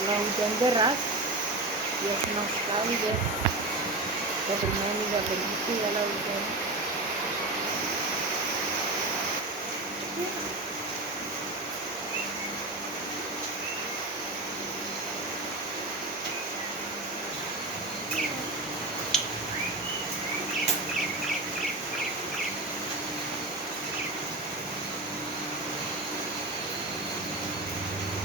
kalau hujan deras ya senang sekali deh. Kita bermain juga begitu kalau hujan.